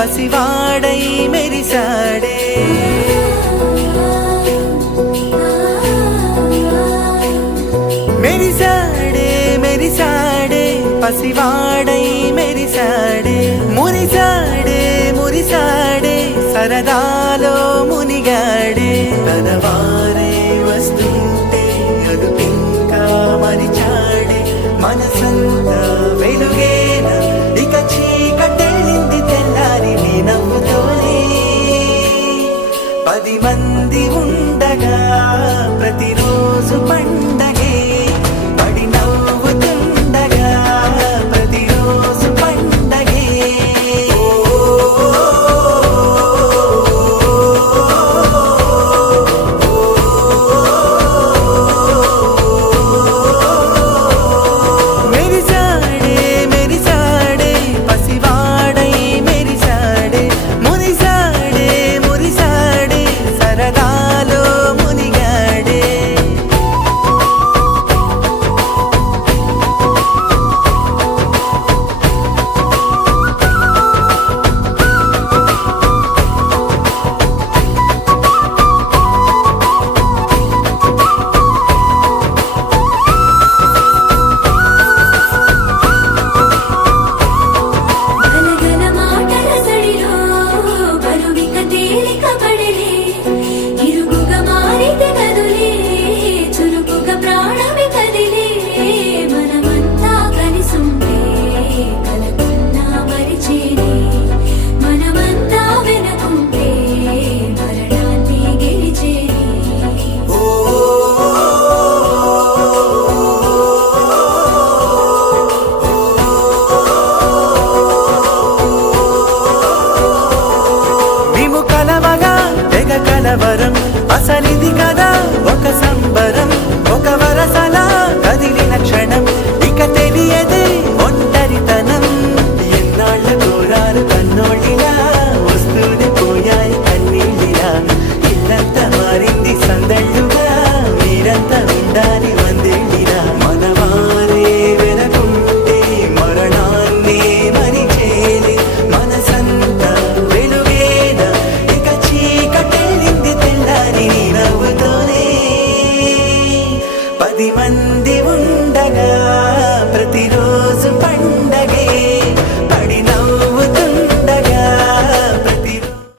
పసివాడై మెరిసాడే మెరిసాడే మెరిసాడే పసివాడై మెరిసాడే మురిసాడే మురిసాడే సరదాలో మునిగాడే తనవారే వస్తుంటే అదుపింకా మరిచాడే మనసంతా వెలుగేన ఇక చీకటెళ్ళింది తెల్లారి నీ నవ్వుతోనే 10 మంది ఉండగా ప్రతిరోజు పండగే పడి నవ్వుతుండగా ప్రతిరోజు పండగే మెరిసాడే మెరిసాడే పసివాడై మెరిసాడే మురిసాడే మురిసాడే సరదాలో మునిగాడే గలగల మాటల సడిలో బరువిక తేలిక పడలే ఇరుగుగా మారితే కదులే చురుకుగా ప్రాణమి కదిలే మనమంతా కలిసుంటే కలకున్నా మరిచేనే మనమంతా వెనకుంటే మరణాన్ని గెలిచేనే మేము కలవగా తెగ కలవరం